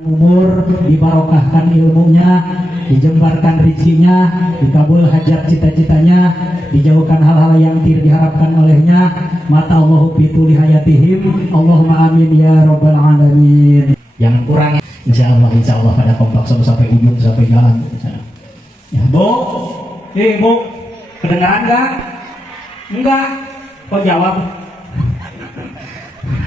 umur, dibarokahkan ilmunya, dijembarkan rezekinya, dikabul hajat cita-citanya, dijauhkan hal-hal yang tidak diharapkan olehnya. Mata Allahu pituli hayatihim. Allahumma amin ya rabbal alamin. Yang kurang insya Allah pada kompak sampai ujung sampai jalan. Ya, Bu, Bu, kedengaran enggak? Enggak. Kok jawab?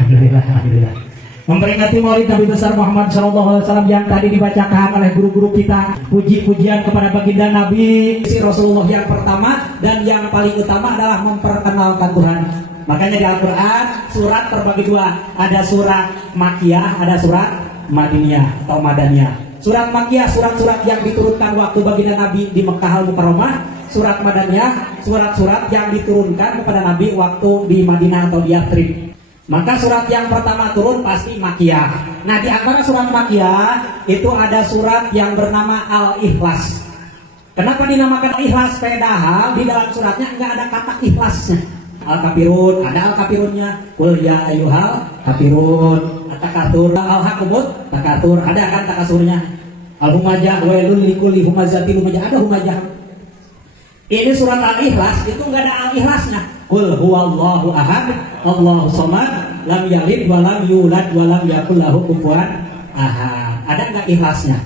Alhamdulillah. Memperingati Maulid Nabi besar Muhammad SAW yang tadi dibacakan oleh guru-guru kita, puji-pujian kepada baginda Nabi si Rasulullah yang pertama dan yang paling utama adalah memperkenalkan Tuhan. Makanya di Al-Quran surat terbagi dua, ada surat Makkiyah, ada surat Madiniyah atau Madaniyah. Surat Makkiyah surat-surat yang diturunkan waktu baginda Nabi di Mekkah Al-Mukarramah. Surat Madaniyah surat-surat yang diturunkan kepada Nabi waktu di Madinah atau di Yathrib. Maka surat yang pertama turun pasti Makkiyah. Nah, di antara surat Makkiyah itu ada surat yang bernama Al-Ikhlas. Kenapa dinamakan Al-Ikhlas? Padahal di dalam suratnya enggak ada kata ikhlasnya. Al-Kafirun, ada Al-Kafirunnya. Qul ya ayyuhal kafirun. Takatsur, Al-Hakumut, takatsur, ada kan takasurnya. Al-Humajah, wailul likulli humazatin lumajah, ada humajah. Ini surat Al-Ikhlas itu enggak ada Al-Ikhlasnya. Qul huwallahu ahad, Allahu samad, lam yalid wa lam yulad wa lam yakul lahu kufuwan ahad. Ada enggak ikhlasnya?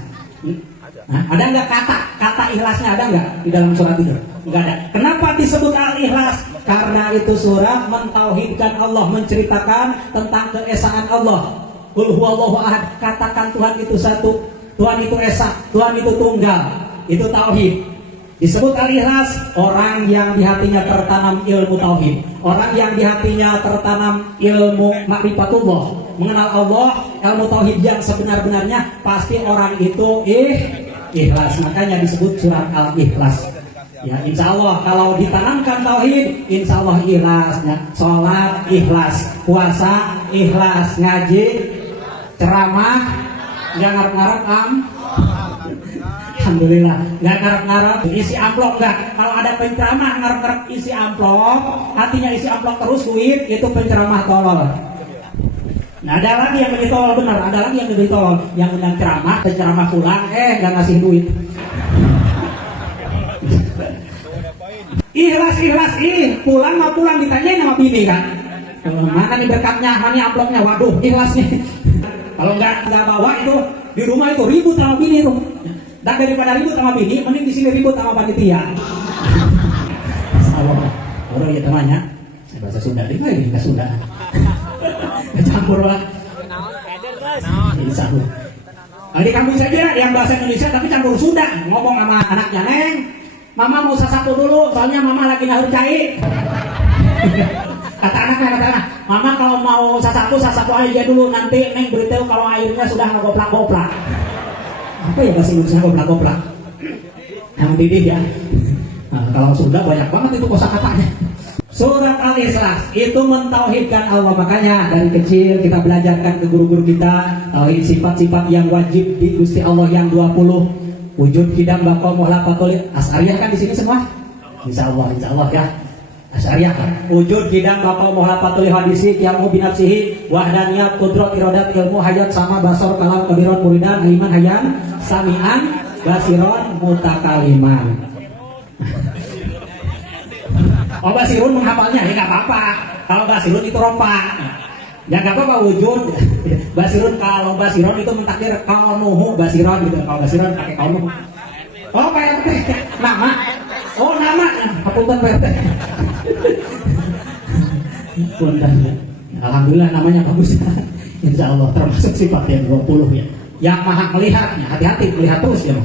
Ada enggak kata ikhlasnya, ada enggak di dalam surat itu? Enggak ada. Kenapa disebut Al-Ikhlas? Karena itu surat mentauhidkan Allah, menceritakan tentang keesaan Allah. Qul huwallahu ahad, katakan Tuhan itu satu, Tuhan itu esa, Tuhan itu tunggal. Itu tauhid. Disebut Al-Ikhlas, orang yang di hatinya tertanam ilmu tauhid, orang yang di hatinya tertanam ilmu ma'rifatullah, mengenal Allah, ilmu tauhid yang sebenar-benarnya, pasti orang itu ikhlas. Makanya disebut surat Al-Ikhlas. Ya, insya Allah kalau ditanamkan tauhid, insya Allah ikhlasnya. Sholat ikhlas, puasa ikhlas, ngaji, ceramah, jangan ngarep-ngarep Alhamdulillah, nggak ngarep-ngarep isi amplop nggak. Kalau ada penceramah ngarep-ngarep isi amplop, hatinya isi amplop terus duit, itu penceramah tolol. Nah, ada lagi yang menjadi tolol benar, ada lagi yang menjadi tolol, yang undang ceramah, penceramah pulang, nggak ngasih duit. Ikhlas, pulang mau pulang ditanyain sama bini kan, mana nih berkatnya, mana amplopnya, waduh ikhlasnya. Kalau nggak bawa itu di rumah itu ribut sama bini itu. Dan daripada ribut sama bini, mending di sini ribut sama panitia. Salah. Orang ya temannya, bahasa Sunda, ini nggak Sunda. Campur lah. Ini satu. Di kampung saja yang bahasa Indonesia tapi campur Sunda. Ngomong sama anaknya, Neng, Mama mau sasapu dulu, soalnya Mama lagi nahur cai. Kata anaknya, Mama kalau mau sasapu aja dulu, nanti Neng beritahu kalau airnya sudah ngoplak-ngoplak. Apa ya bahasa Indonesia goblak-goblak? Yang didih ya. Nah, kalau Sunda banyak banget itu kosakatanya. Surat Al-Ikhlas itu mentauhidkan Allah. Makanya dari kecil kita belajarkan ke guru-guru kita tauhid, sifat-sifat yang wajib di Gusti Allah yang 20. Wujud, qidam, baqa, muhlafatul Asy'ariyah kan di sini semua? Insya Allah ya. Asy'ariyah kan. Wujud, qidam, baqa, muhlafatul hadisi, qiyamu binafsihi, wahdaniyat, qudrat, iradat, ilmu, hayat, sama, basar, kalam, kabiran, muridan, aliman, hayan, sami'an, basiron, mutakaliman. Oh, basirun menghafalnya, ya nggak apa-apa. Kalau basirun itu rompak, ya nggak apa-apa. Wujud, basirun, kalau basiron itu mentakdir kaunuhu basiron gitu. Kalau basiron pakai kaunuhu. Oh, PRT, nama. Oh, nama. Hapunten PRT. Alhamdulillah namanya bagus. Insya Allah termasuk sifat yang 20 ya. Yang maha melihatnya, hati-hati melihat terus ya.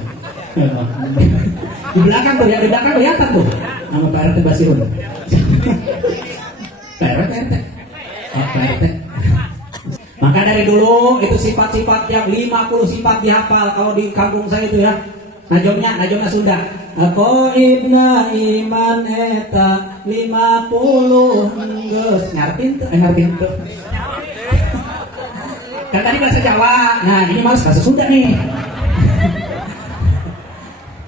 Di belakang tuh, yang di belakang kelihatan tuh. Nama Pak RT Basirun. Pak RT. Maka dari dulu itu sifat-sifat yang 50 sifat dihafal. Kalau di kampung saya itu ya, najomnya Sunda. Qaibna iman eta 50 geus ngartin tuh. Kan tadi bahasa Jawa. Nah, ini mas bahasa Sunda nih.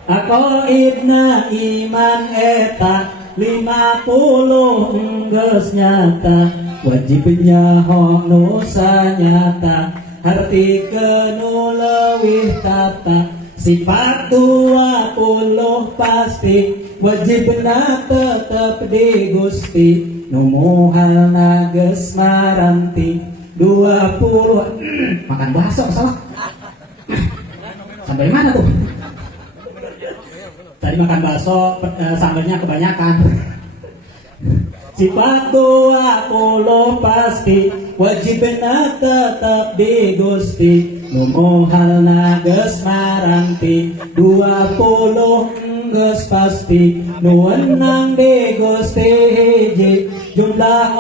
Qaibna iman eta 50 geus nyata, wajibnya hono sanyata hartikeun leuwih tata sifat 20 pasti wajibna tetep di Gusti nu mohalna geus maranti 20 makan bakso salah sampai mana tuh tadi makan bakso sambelnya kebanyakan sifat 20 pasti wajibna tetep di Gusti nu mohalna geus maranti 20 geus pasti nu wenang di Gusti hiji jumlah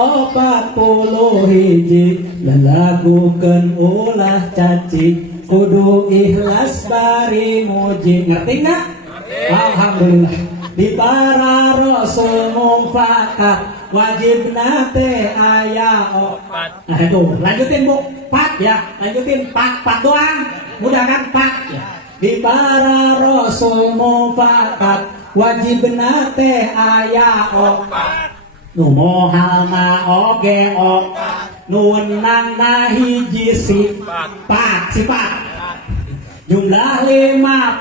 40 hiji lalagukeun ulah caci kudu ikhlas bari muji ngerti nggak? Alhamdulillah di para rasul mufakat wajibna teh aya opat. Nah itu lanjutin bu, pat ya, lanjutin pat doang, mudah kan pat ya. Di para rasul mufakat wajibna teh aya opat. Nu mohalna oge opat, nu wenangna hiji sifat. Jumlah 50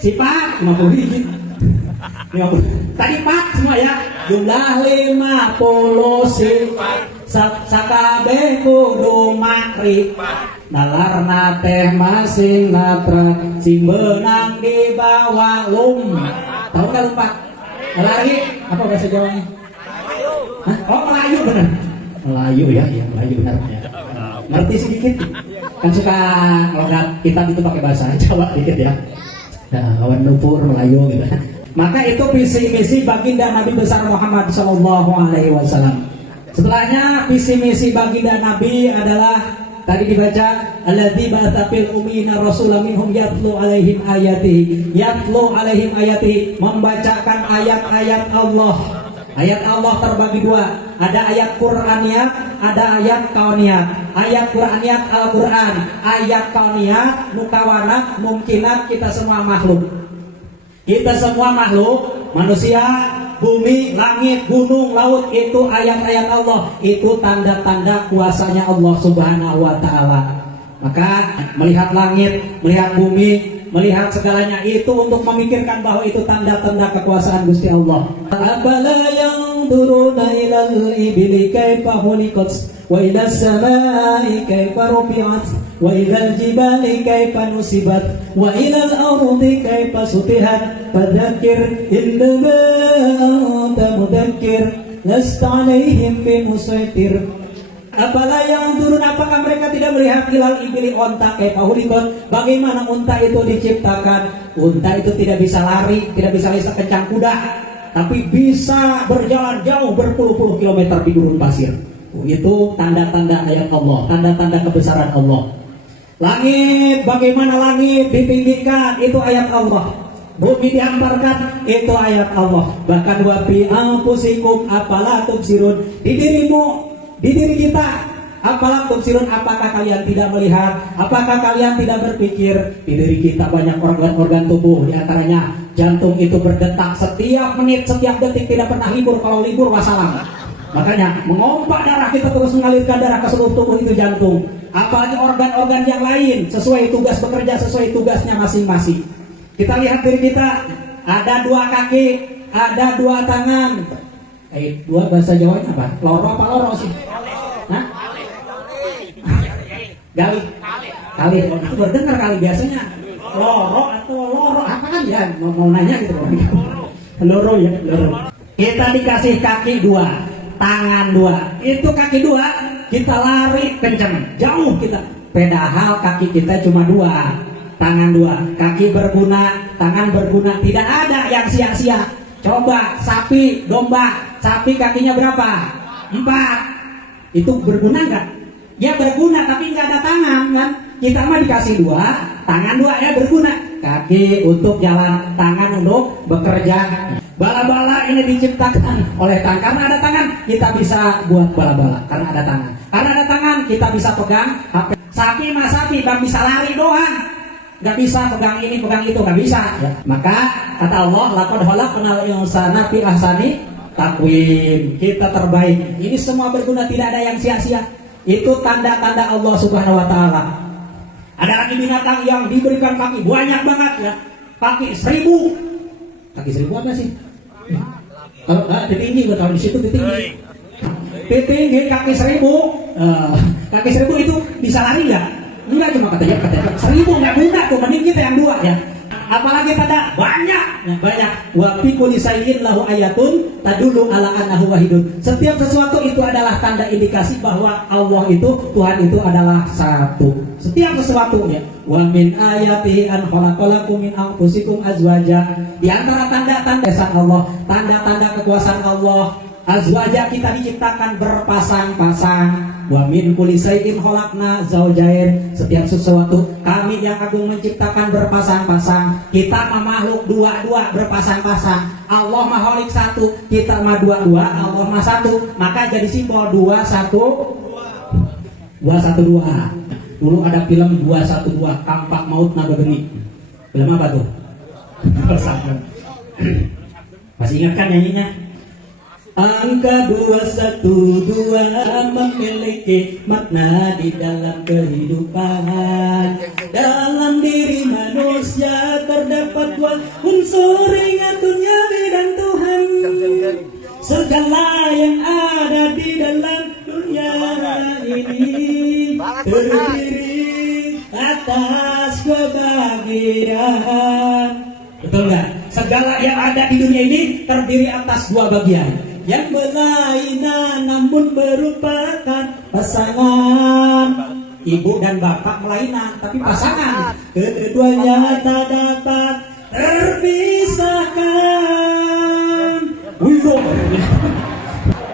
sifat 50 hiji. 50. Tadi 4 semua ya. Jumlah 50 sifat. Sakabeh kudu makrifat. Nalarna teh masing natra sing beunang di bawah tahu enggak lupa? Lari apa bahasa Jawanya? Hah? Oh Melayu benar. Melayu ya, Melayu benar ya. Ngerti sedikit? Kan suka logat kitab itu pakai bahasa Jawa dikit ya. Nah, lawan nupur Melayu gitu. Maka itu visi misi baginda Nabi besar Muhammad SAW. Setelahnya visi misi baginda Nabi adalah tadi dibaca alladzi ba'atsa fil ummiyina rasulan minhum yatlu alaihim ayatihi membacakan ayat-ayat Allah. Ayat Allah terbagi dua, ada ayat Qur'aniyat, ada ayat kauniyat. Ayat Qur'aniyat Al-Qur'an, ayat kauniyat mukawanat mungkinat kita semua makhluk. Kita semua makhluk, manusia, bumi, langit, gunung, laut, itu ayat-ayat Allah, itu tanda-tanda kuasanya Allah Subhanahu wa taala. Maka melihat langit, melihat bumi, melihat segalanya itu untuk memikirkan bahwa itu tanda-tanda kekuasaan Gusti Allah. Afala yanzuruna ilal ibili kaifa khuliqat wa ilas samai kaifa rufi'at wa ilal jibali kaifa nusibat wa ilal ardi kaifa sutihat fadzakir innama anta mudzakir lasta 'alaihim bimusaitir. Apala yang turun, apakah mereka tidak melihat hilal ibili onta kayak pahulikon, bagaimana unta itu diciptakan? Unta itu tidak bisa lari, tidak bisa kencang kuda, tapi bisa berjalan jauh berpuluh-puluh kilometer di gurun pasir. Itu tanda-tanda ayat Allah, tanda-tanda kebesaran Allah. Langit, bagaimana langit ditinggikan, itu ayat Allah. Bumi dihamparkan, itu ayat Allah. Bahkan wa fi anfusikum afala tubsirun, di dirimu, di diri kita, apalah tubsirun, apakah kalian tidak melihat, apakah kalian tidak berpikir? Di diri kita banyak organ-organ tubuh, di antaranya jantung itu berdetak setiap menit, setiap detik, tidak pernah libur. Kalau libur wassalam. Makanya mengompak darah kita terus mengalirkan darah ke seluruh tubuh, itu jantung. Apalagi organ-organ yang lain sesuai tugas bekerja, sesuai tugasnya masing-masing. Kita lihat diri kita, ada 2 kaki, ada 2 tangan. Dua bahasa Jawanya apa? Loro apa loro sih? Hah? Gali. Kali. Itu berdengar kali biasanya. Loro atau loro apa kan ya? Mau nanya gitu. Loro ya, loro. Kita dikasih kaki 2, tangan 2. Itu kaki 2, kita lari kencang, jauh kita. Padahal kaki kita cuma 2, tangan 2. Kaki berguna, tangan berguna, tidak ada yang sia-sia. Coba sapi, domba, sapi kakinya berapa? 4. Itu berguna nggak? Ya berguna, tapi nggak ada tangan kan? Kita mah dikasih 2, tangan 2 ya berguna. Kaki untuk jalan, tangan untuk bekerja. Bala-bala ini diciptakan oleh tangan. Karena ada tangan, kita bisa buat bala-bala. Karena ada tangan. Karena ada tangan, kita bisa pegang HP. Sapi mah sapi, nggak bisa lari doang. Gak bisa pegang ini, pegang itu, gak bisa ya. Maka kata Allah, laqad khalaqnal insana fi ahsani taqwim. Kita terbaik. Ini semua berguna, tidak ada yang sia-sia. Itu tanda-tanda Allah Subhanahu wa taala. Ada lagi binatang yang diberikan kaki banyak banget ya. Kaki 1000. Kaki 1000 apa sih? Kalau tinggi gua tahu di situ tinggi. Tinggi kaki 1000. Kaki 1000 itu bisa lari enggak? Enggak, cuma katanya 1000 enggak mudah tuh, mending kita yang 2 ya. Apalagi pada banyak ya, banyak. Wa fi kulli shay'in lahu ayatun tadullu ala annahu wahidun. Setiap sesuatu itu adalah tanda indikasi bahwa Allah itu, Tuhan itu adalah satu. Setiap sesuatu ya. Wa min ayati an khalaqalakum min anfusikum azwaja. Di antara tanda-tanda Allah, tanda-tanda kekuasaan Allah, azwaja, kita diciptakan berpasang-pasang. Wa min kulli shay'in khalaqna zawjain. Setiap sesuatu kami yang agung menciptakan berpasang-pasang. Kita makhluk dua-dua berpasang-pasang. Allah maholik satu, kita mah dua-dua, Allah mah satu. Maka jadi simbol 212. Dulu ada film 212, Tampak Maut Naga Geni. Film apa tuh? Masih ingat kan nyanyinya? Angka 212 memiliki makna di dalam kehidupan. Dalam diri manusia terdapat dua unsur, ingat duniawi dan Tuhan. Segala yang ada di dalam dunia ini terdiri atas kebahagiaan. Betul nggak? Segala yang ada di dunia ini terdiri atas 2 bagian. Yang berlainan namun merupakan pasangan. Ibu dan bapak melainan tapi pasangan. Keduanya tak dapat terpisahkan.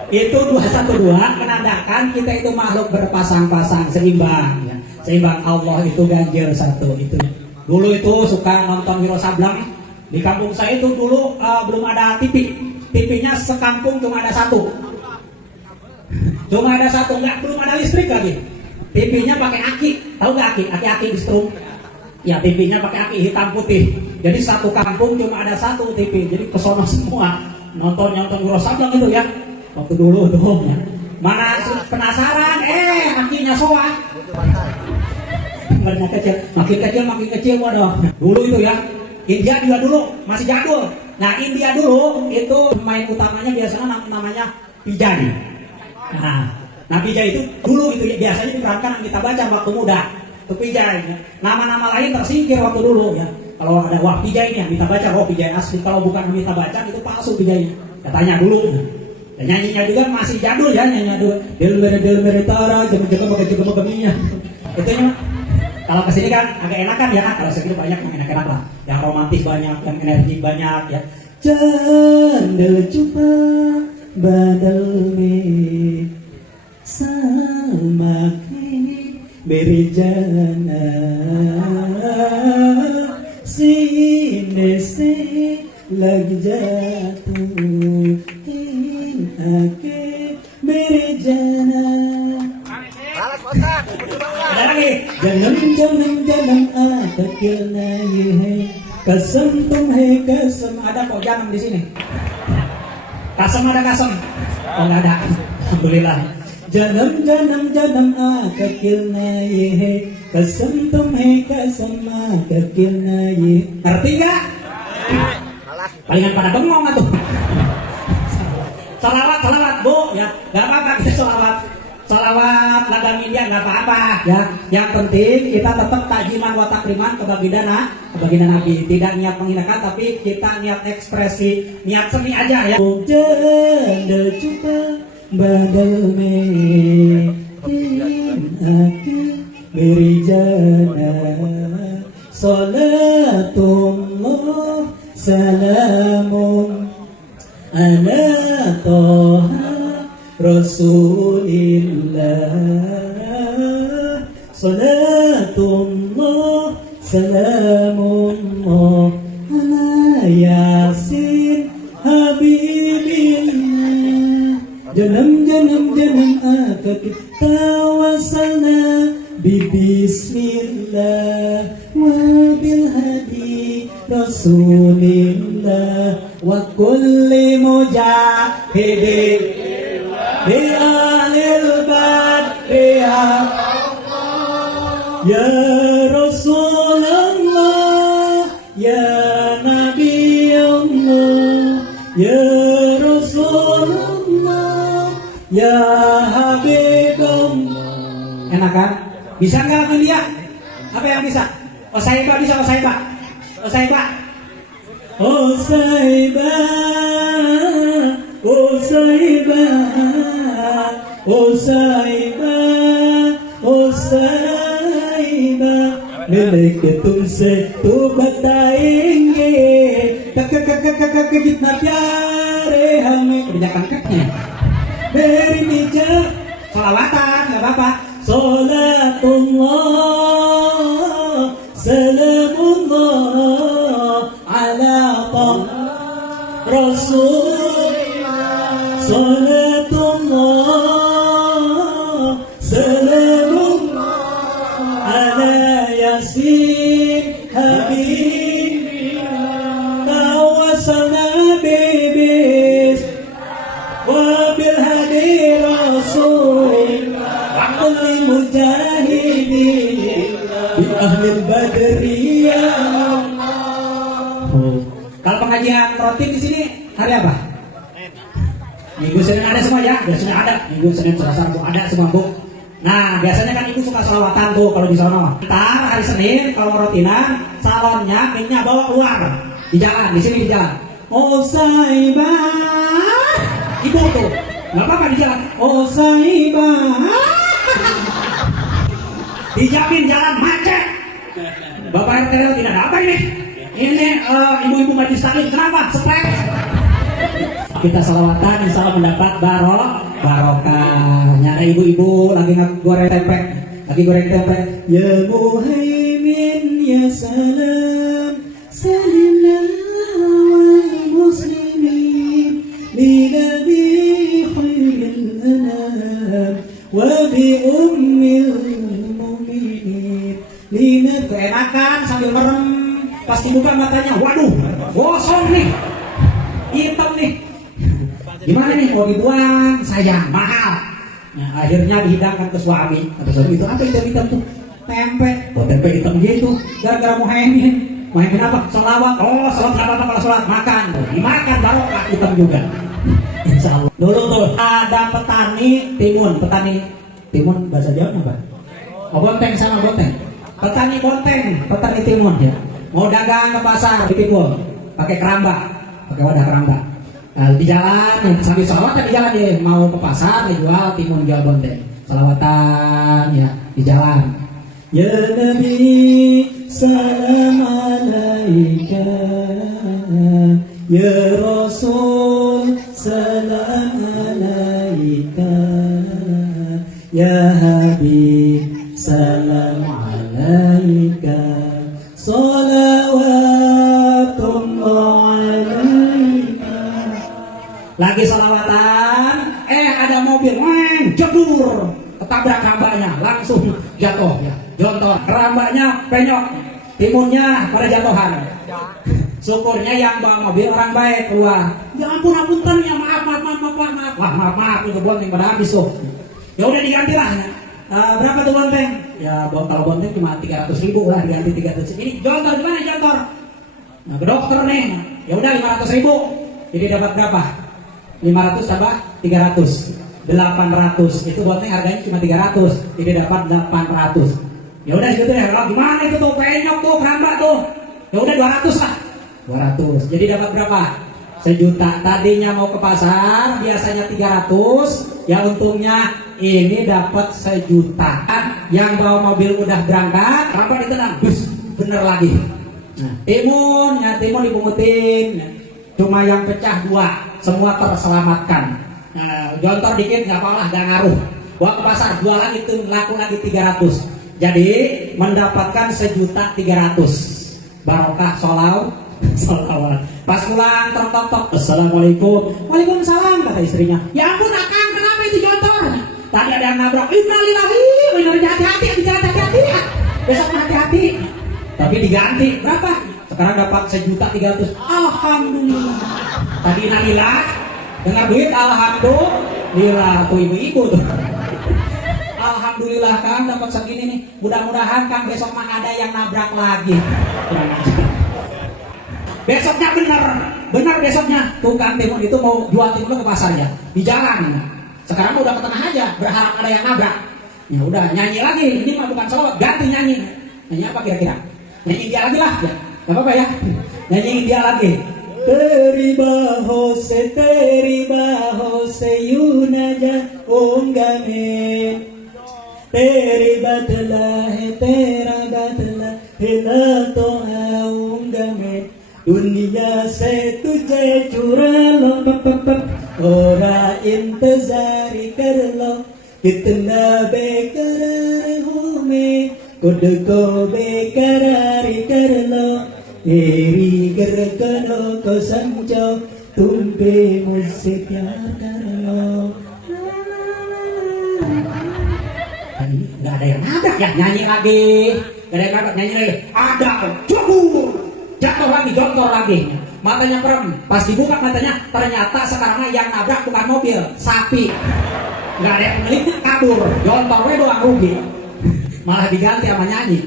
Itu 212 menandakan kita itu makhluk berpasang-pasang, seimbang ya. Seimbang. Allah itu ganjil satu. Itu dulu itu suka nonton Wiro Sableng. Di kampung saya itu dulu belum ada TV. TV-nya sekampung cuma ada satu. Cuma ada satu, belum ada listrik lagi. TV-nya pakai aki, tahu nggak aki? Aki di strum. Ya, TV-nya pakai aki hitam putih. Jadi satu kampung cuma ada satu TV. Jadi kesono semua nonton Wiro Sableng itu ya. Waktu dulu tuh ya. Mana penasaran? Akinya soak. Makin kecil waduh. Dulu itu ya. India juga dulu masih jadul. Nah, India dulu itu pemain utamanya biasanya namanya Vijay. Nah Vijay itu dulu itu biasanya diperankan Amitabh Bachchan waktu muda. Itu Vijay. Nama-nama lain tersingkir waktu dulu ya. Kalau ada Vijay nih Amitabh Bachchan, Vijay asli. Kalau bukan Amitabh Bachchan itu palsu Vijay. Katanya dulu. Dan nyanyinya juga masih jadul ya, nyanyinya dulu. Del Tara, jaga geminya. Itunya. Kalau kesini kan agak enakan ya, kalau segini banyak yang enak-enak lah, yang romantis banyak, yang energi banyak ya. Candel cupa badal me sama kini berijana sinese lagi jatuh ake berijana. Ada lagi. Jangan atakil nayi kasem tum hai kasem. Ada kok jangan di sini. Kasem ada kasem. Oh nggak ada. Alhamdulillah. Jangan atakil nayi kasem tum hai kasem atakil nayi. Ngerti nggak? Palingan pada bengong atuh. Salawat bu ya. Gak apa-apa kita salawat ladang India nggak apa-apa ya. Yang penting kita tetap tajiman wa takriman ke baginda Nabi. Tidak niat menghinakan tapi kita niat ekspresi, niat seni aja ya. Janda cupa badal me beri jana salatullah salamun ala toha Rasulillah salatullah salamullah ala yasin habibillah. Janam akak tawasalna bismillah wa bil hadi Rasulillah wa kulli mujahidin bi ahlil badri Ya Rasulullah, ya Nabi Allah, ya Rasulullah, ya Habibullah. Enak kan? Bisa nggak lakukan dia? Apa yang bisa? Osaibah bisa, Osaibah. Osaibah. Osaibah, Osaibah, Osaibah, Osaibah. Nenek ketum se tu bataenge, kakak kita pyare hame. Kerjakan kaknya. Beri bijak, salawatan nggak apa-apa. Salatullah, salamullah ala Rasulullah. Salatullah, salamullah ala Yasin Habibina. Tawasalna bibis wabil hadi Rasul. Mujahidin di ahli badriyah. Kalau pengajian rutin di sini hari apa? Minggu Senin ada semua ya, biasanya ada. Minggu Senin Selasa Rabu ada semua bu. Nah biasanya kan ibu suka selawatan tuh kalau di sana. Ntar hari Senin kalau rutinan salonnya minyak bawa keluar di jalan, di sini di jalan. Oh saibah, ibu tuh nggak apa-apa di jalan. Oh saibah. Dijamin jalan macet. Bapak RT tidak ada apa ini? Ini ibu-ibu majlis taklim kenapa? Stres. Kita salawatan insya Allah mendapat barokah. Nyata ibu-ibu lagi goreng tempe, Ya Muhaimin ya salam, salimna wal muslimin li nabi khairil anam wa bi ummil lihat keenakan sambil merem, pas dibuka matanya, waduh, gosong nih, hitam nih. Gimana nih mau dibuang? Sayang, mahal. Nah, akhirnya dihidangkan ke suami. Kata suami, itu apa hitam tuh? Tempe. Oh tempe hitam gitu. Gara-gara Muhaimin apa? Selawat. Oh selawat nggak apa-apa kalau selawat makan. Dimakan barokah hitam juga. Insya Allah. Dulu tuh ada petani timun bahasa Jawa apa? Oh bonteng sama bonteng. Petani timun ya. Mau dagang ke pasar ditimbun, pakai keramba, pakai wadah keramba. Nah, di jalan sambil salawatan di jalan dia mau ke pasar dijual timun jual bonteng. Salawatan ya di jalan. Ya Nabi salam alaika, ya Rasul salam alaika, ya Habib salam alaika, salawatullah alaika. Lagi salawatan, ada mobil, jedur, ketabrak kerambanya, langsung jatuh, ya, jontor, kerambanya penyok, timunnya pada jatuhan. Syukurnya yang bawa mobil orang baik keluar. Ya ampun ya maaf, itu bonteng pada habis tuh. Ya udah diganti lah. Berapa tuh bonteng? Ya kalau bonteng cuma 300.000 lah, diganti 300. Ini jontor gimana jontor? Nah ke dokter nih. Ya udah 500.000. Jadi dapat berapa? 500 tambah 300. 800. Itu bonteng harganya cuma 300. Jadi dapat 800. Ya udah gitu deh. Gimana itu tuh penyok tuh keramba tuh? Ya udah 200 lah. 200. Jadi dapat berapa? 1 juta. Tadinya mau ke pasar biasanya 300. Ya untungnya ini dapat 1 juta. Yang bawa mobil udah berangkat, apa ditenang? Bus, bener lagi. Nah, timun dipungutin. Cuma yang pecah 2, semua terselamatkan. Nah, jontor dikit nggak apa-apa, nggak ngaruh. Bawa ke pasar, jual lagi tuh, laku lagi 300. Jadi mendapatkan 1.300.000. Barokah sholawat. Pas pulang tok. Assalamualaikum. Waalaikumsalam kata istrinya. Ya ampun akang, kenapa itu jontor? Tadi ada yang nabrak. Innalillahi wa inna ilaihi raji'un. Hati-hati. Besok hati-hati. Tapi diganti berapa? Sekarang dapat 1.300.000. Alhamdulillah. Tadi innalillah. Dengar duit alhamdulillah. Tuh ibu-ibu tuh. Alhamdulillah kan dapat segini nih. Mudah-mudahan Kang besok mah ada yang nabrak lagi. Besoknya benar besoknya tukang timun itu mau jual timun ke pasarnya di jalan. Sekarang udah ke tengah aja, berharap ada yang nabrak. Ya udah nyanyi lagi, ini mah bukan solo, ganti nyanyi. Nyanyi apa kira-kira? Nyanyi India lagi lah, ya. Gak apa-apa ya. Nyanyi India lagi. Teri baho se yunaja ongame. Teri batla hai tera batla hila to aungame. Dunia se tujhe chura lo ora intezari kar lo kitna bekar hu मैं खुद को बेकरारी कर लो तेरी गर्दनों को समझो तुम पे मुझसे प्यार कर लो. Nggak ada yang nabrak ya, nyanyi lagi. Nggak ada yang nabrak, nyanyi lagi. Ada, jatuh lagi, jontor lagi. Matanya merem, pas dibuka matanya ternyata sekarang yang nabrak bukan mobil, sapi. Nggak ada yang meliput, kabur, jontornya doang rugi. Malah diganti sama nyanyi.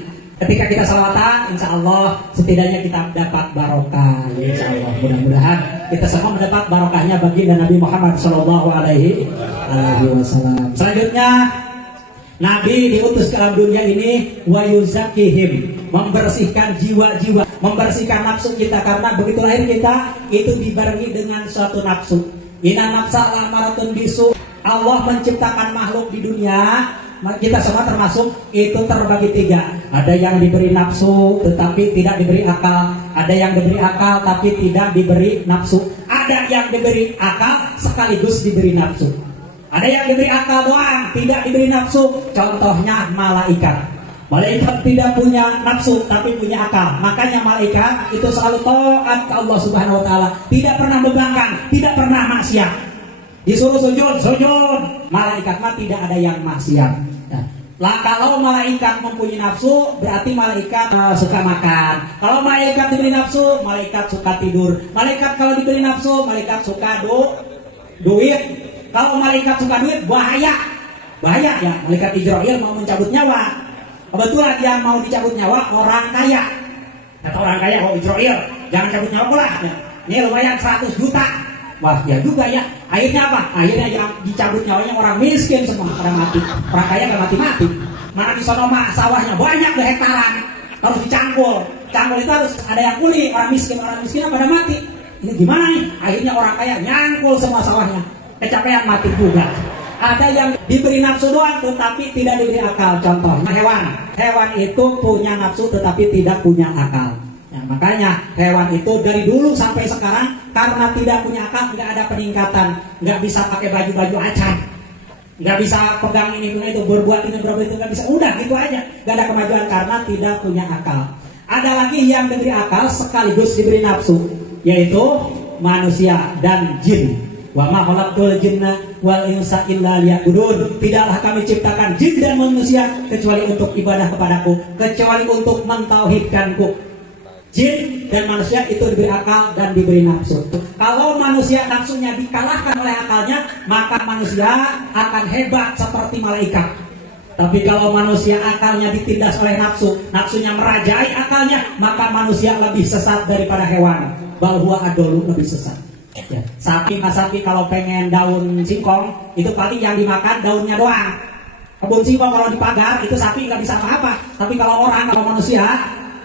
Ketika kita salawatan, insya Allah setidaknya kita dapat barokah. Insya Allah, mudah-mudahan kita semua mendapat barokahnya baginda Nabi Muhammad Sallallahu Alaihi Wasallam. Selanjutnya, Nabi diutus ke alam dunia ini wa yuzakihim, membersihkan jiwa-jiwa, membersihkan nafsu kita, karena begitu lahir kita itu dibarengi dengan suatu nafsu. Inna nafsa lamaratun bisu. Allah menciptakan makhluk di dunia, kita semua termasuk itu terbagi tiga. Ada yang diberi nafsu tetapi tidak diberi akal, ada yang diberi akal tapi tidak diberi nafsu, ada yang diberi akal sekaligus diberi nafsu. Ada yang diberi akal doang, tidak diberi nafsu. Contohnya malaikat. Malaikat tidak punya nafsu tapi punya akal. Makanya malaikat itu selalu taat ke Allah Subhanahu wa taala, tidak pernah membangkang, tidak pernah maksiat. Disuruh sujud, sujud. Malaikat mah tidak ada yang maksiat. Lah kalau malaikat mempunyai nafsu, berarti malaikat suka makan. Kalau malaikat diberi nafsu, malaikat suka tidur. Malaikat kalau diberi nafsu, malaikat suka duit. Kalau malaikat suka duit, bahaya ya. Malaikat Israel mau mencabut nyawa. Kebetulan yang mau dicabut nyawa orang kaya. Kata orang kaya, oh Israel, jangan cabut nyawa pula. Ini lumayan 100 juta. Wah ya juga ya. Akhirnya apa? Akhirnya yang dicabut nyawanya orang miskin semua, orang mati. Orang kaya gak mati-mati. Mana di sono mah sawahnya banyak hektaran, harus dicangkul. Cangkul itu harus ada yang kuli. Orang miskin pada mati. Ini gimana nih? Akhirnya orang kaya nyangkul semua sawahnya. Kecapean mati juga. Ada yang diberi nafsu doang tetapi tidak diberi akal. Contohnya hewan itu punya nafsu tetapi tidak punya akal. Ya, makanya hewan itu dari dulu sampai sekarang karena tidak punya akal nggak ada peningkatan, nggak bisa pakai baju acan, nggak bisa pegang ini itu, berbuat ini itu nggak bisa, udah gitu aja, nggak ada kemajuan karena tidak punya akal. Ada lagi yang diberi akal sekaligus diberi nafsu, yaitu manusia dan jin. Wa ma khalaqtul jinna wal insa illa liya'budun. Tidaklah kami ciptakan jin dan manusia kecuali untuk ibadah kepadaku, kecuali untuk mentauhidkanku. Jin dan manusia itu diberi akal dan diberi nafsu. Kalau manusia nafsunya dikalahkan oleh akalnya, maka manusia akan hebat seperti malaikat. Tapi kalau manusia akalnya ditindas oleh nafsu, nafsunya merajai akalnya, maka manusia lebih sesat daripada hewan. Bahwa adolu lebih sesat. Ya. Sapi kalau pengen daun singkong, itu paling yang dimakan daunnya doang. Kebun singkong kalau dipagar, itu sapi nggak bisa apa-apa. Tapi kalau manusia,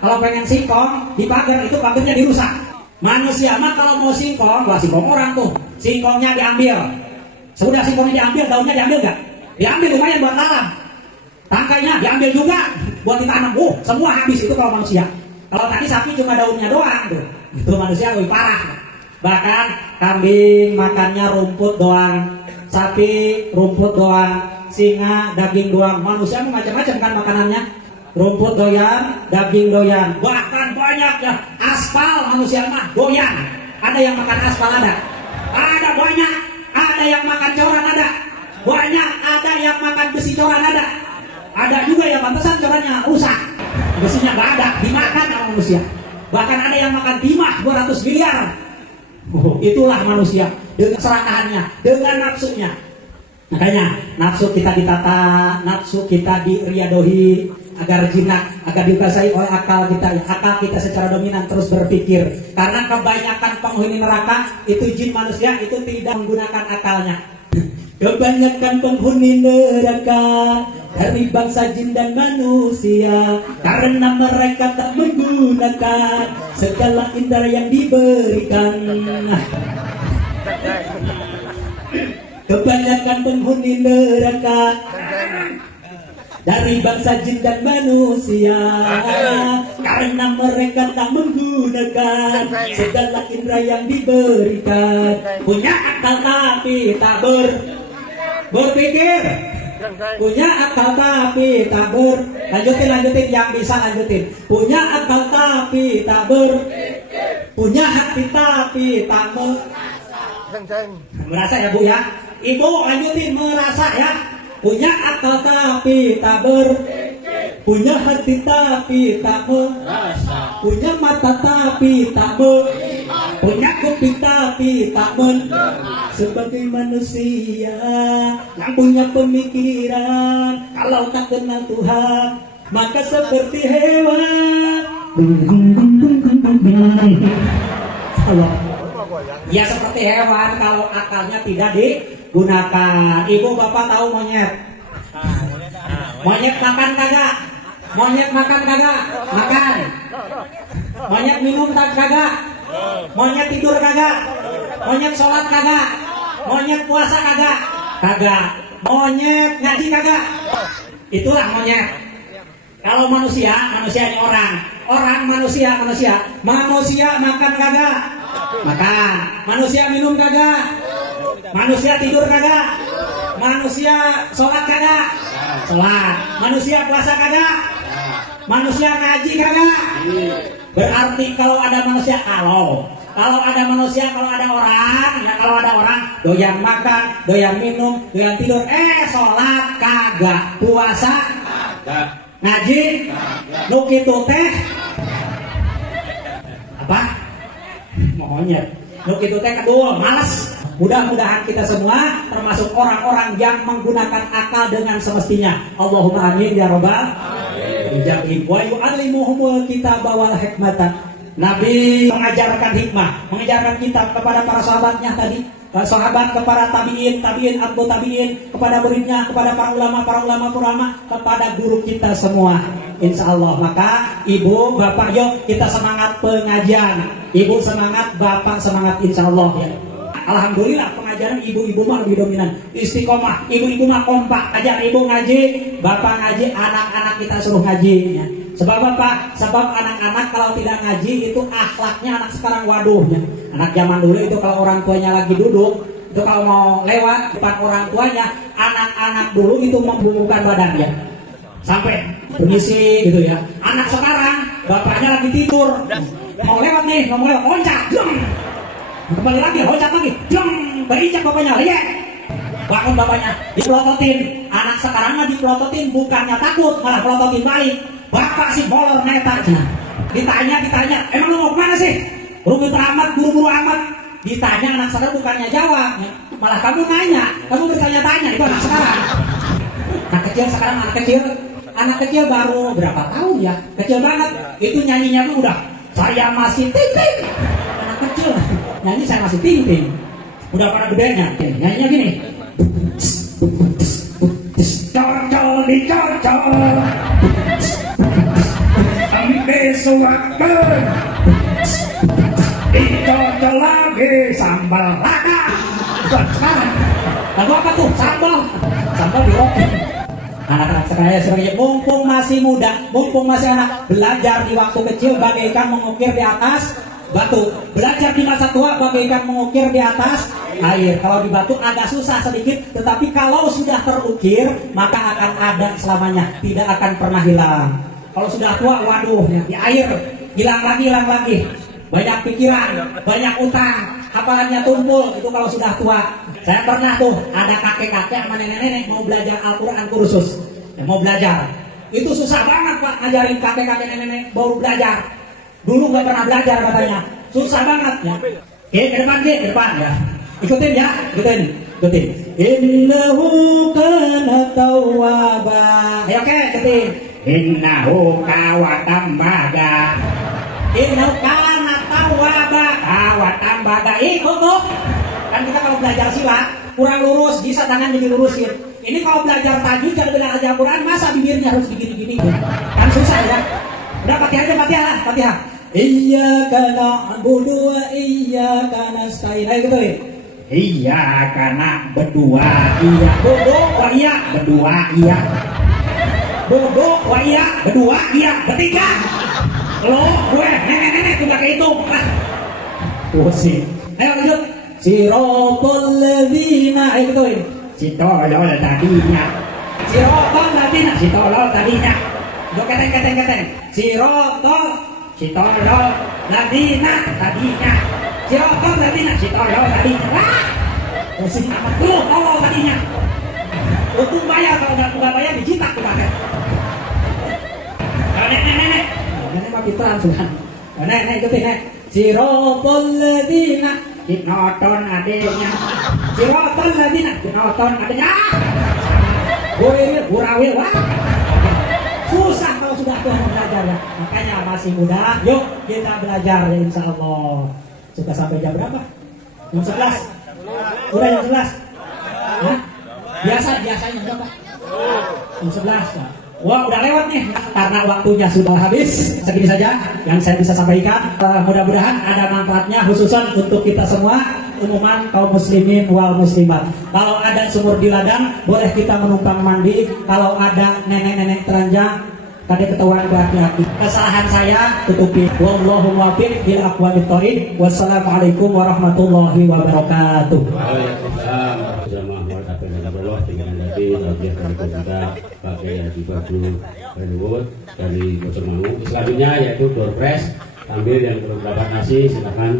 kalau pengen singkong dipagar, itu pagarnya dirusak. Manusia mah kalau mau singkong, wah singkong orang tuh, singkongnya diambil. Sudah singkongnya diambil, daunnya diambil nggak? Diambil lumayan buat tanam. Tangkainya diambil juga buat ditanam. Semua habis itu kalau manusia. Kalau tadi sapi cuma daunnya doang tuh, itu manusia lebih parah. Bahkan kambing makannya rumput doang, sapi rumput doang, singa daging doang. Manusia macam-macam kan makanannya. Rumput doyan, daging doyan, bahkan banyak ya aspal manusia mah doyan. Ada yang makan aspal ada banyak. Ada yang makan coran ada banyak. Ada yang makan besi coran ada juga yang pantesan corannya rusak, besinya nggak ada, dimakan sama manusia. Bahkan ada yang makan timah 200 miliar. Itulah manusia dengan serakahannya, dengan nafsunya. Makanya nafsu kita ditata, nafsu kita diriadohi, agar jinak, agar dikuasai oleh akal kita, akal kita secara dominan terus berpikir. Karena kebanyakan penghuni neraka itu jin manusia itu tidak menggunakan akalnya. Kebanyakan penghuni neraka dari bangsa jin dan manusia, karena mereka tak menggunakan segala indera yang diberikan. Kebanyakan penghuni neraka dari bangsa jin dan manusia, karena mereka tak menggunakan segala indera yang diberikan. Punya akal tapi tak berpikir, punya akal tapi tak lanjutin yang bisa lanjutin. Punya akal tapi tak punya hati tapi tak merasa ya Bu ya. Ibu lanjutin merasa ya. Punya akal tapi tak punya hati tapi tak punya mata tapi tak punya kuping tapi tak sebagai manusia yang punya pemikiran, kalau tak kenal Tuhan maka seperti hewan. Ya seperti hewan kalau akalnya tidak digunakan. Ibu bapak tahu monyet? Monyet makan kagak? Monyet makan kagak? Makan. Monyet minum kagak? Monyet tidur kagak? Monyet sholat kagak? Monyet puasa kagak? Kagak. Monyet ngaji kagak? Itulah monyet. Kalau manusia ini orang manusia makan kagak? Makan. Manusia minum kagak? Manusia tidur kagak? Manusia sholat kagak? Sholat. Manusia puasa kagak? Manusia ngaji kagak? Berarti kalau ada orang doyan makan, doyan minum, doyan tidur, sholat kagak, puasa kagak, ngaji nu kitu teh apa? Monyet. Nu kitu teh kedua males. Mudah-mudahan kita semua termasuk orang-orang yang menggunakan akal dengan semestinya. Allahumma amin ya rabbal alamin. Wa yu'allimuhumul kitaba wal hikmata. Nabi mengajarkan hikmah, mengajarkan kitab kepada para sahabatnya tadi, sahabat kepada tabiin, atau tabiin, kepada muridnya, kepada para ulama, kepada guru kita semua. Insya Allah. Maka ibu, bapak, yuk kita semangat pengajian. Ibu semangat, bapak semangat, insya Allah. Ya. Alhamdulillah pengajaran ibu-ibu mah lebih dominan, istiqomah. Ibu-ibu mah kompak, ajar ibu ngaji, bapak ngaji, anak-anak kita suruh ngaji. Ya. Sebab apa? Sebab anak-anak kalau tidak ngaji itu akhlaknya anak sekarang waduhnya. Anak zaman dulu itu kalau orang tuanya lagi duduk, itu kalau mau lewat depan orang tuanya, anak-anak dulu itu membungkukkan badannya sampai bermisi gitu ya. Anak sekarang bapaknya lagi tidur, mau lewat nih, loncat, kembali lagi, loncat lagi, berinjak bapaknya, lihat. Bangun bapaknya, dipelototin. Anak sekarang mah dipelototin bukannya takut, malah pelototin balik. Bapak si molor netak. Ditanya, emang lu mau kemana sih? Rumit amat, buru-buru amat. Ditanya anak sekarang bukannya jawab, malah kamu nanya, kamu bertanya-tanya. Itu anak sekarang. Anak kecil baru berapa tahun ya? Kecil banget. Itu nyanyinya tuh udah, saya masih ting-ting. Anak kecil nyanyi saya masih ting-ting. Udah pada gedenya. Nyanyinya gini. Cocol di cocol. Suapkan dicocol lagi sambal lada. Sekarang lagu apa tuh? Sambal dirokin. Anak-anak sekarang mumpung masih muda, mumpung masih anak, belajar di waktu kecil bagaikan mengukir di atas batu, belajar di masa tua bagaikan mengukir di atas air. Kalau di batu agak susah sedikit, tetapi kalau sudah terukir maka akan ada selamanya, tidak akan pernah hilang. Kalau sudah tua, waduh, di air hilang lagi. Banyak pikiran, banyak utang, hafalannya tumpul. Itu kalau sudah tua. Saya pernah tuh ada kakek-kakek sama nenek-nenek mau belajar Al-Quran kursus, mau belajar. Itu susah banget Pak ngajarin kakek-kakek nenek-nenek baru belajar. Dulu nggak pernah belajar katanya, susah banget ya. Oke, ke depan ya. Ikutin. Innahu kana tawwaba. Ayo ikutin. Innahu kawatambaga. Innahu kana kawatambaga. Kok kan kita kalau belajar silat kurang lurus, bisa tangan jadi lurusin. Ini kalau belajar tajwid dan belajar Al-Quran, masa bibirnya harus begini-gini? Kan susah ya. Udah Fatihah. Iyyaka na'budu wa iyyaka nasta'in. Ayo gitu ya. Iyyaka na'budu wa iya berdua iya. Bodo wa iya berdua iya. Bertiga. Lo gue nenek udah kehitung. Pusing. Ayo lanjut. Siratal ladzina. Ayo gituin. Sitolol tadinya. Sirotol tadinya. Udah keteng. Sitolol tadinya. Wah, pusing amat tuh, tolol tadinya. Untung bayar, kalau nggak bayar dijitak tuh pakai. Nenek mah fitran sudah. Nenek ikutin nek. Sirotol ladina, kinoton adenya. Sirotol ladina, kinoton adenya. Burawil, wah. Susah kalau sudah tua belajar ya. Makanya masih muda, yuk kita belajar ya insya Allah. Sudah sampai jam berapa? Jam 11. Udah jam 11. Hah? Biasanya berapa? Jam 11. Wah, udah lewat nih karena waktunya sudah habis. Segini saja yang saya bisa sampaikan. Mudah-mudahan ada manfaatnya khususan untuk kita semua, umuman kaum muslimin wal muslimat. Kalau ada sumur di ladang, boleh kita menumpang mandi. Kalau ada nenek-nenek teranjang, tadi ketahuan laki-laki. Kesalahan saya tutupi. Wallahu muwaffiq bil aqwamit thoriq. Wassalamualaikum warahmatullahi wabarakatuh. Waalaikumsalam. Dengan Nabi Rabiah dari kita pakai yang di baju Hollywood dari Bojong Mangu. Selanjutnya yaitu door press, ambil yang belum dapat nasi silakan.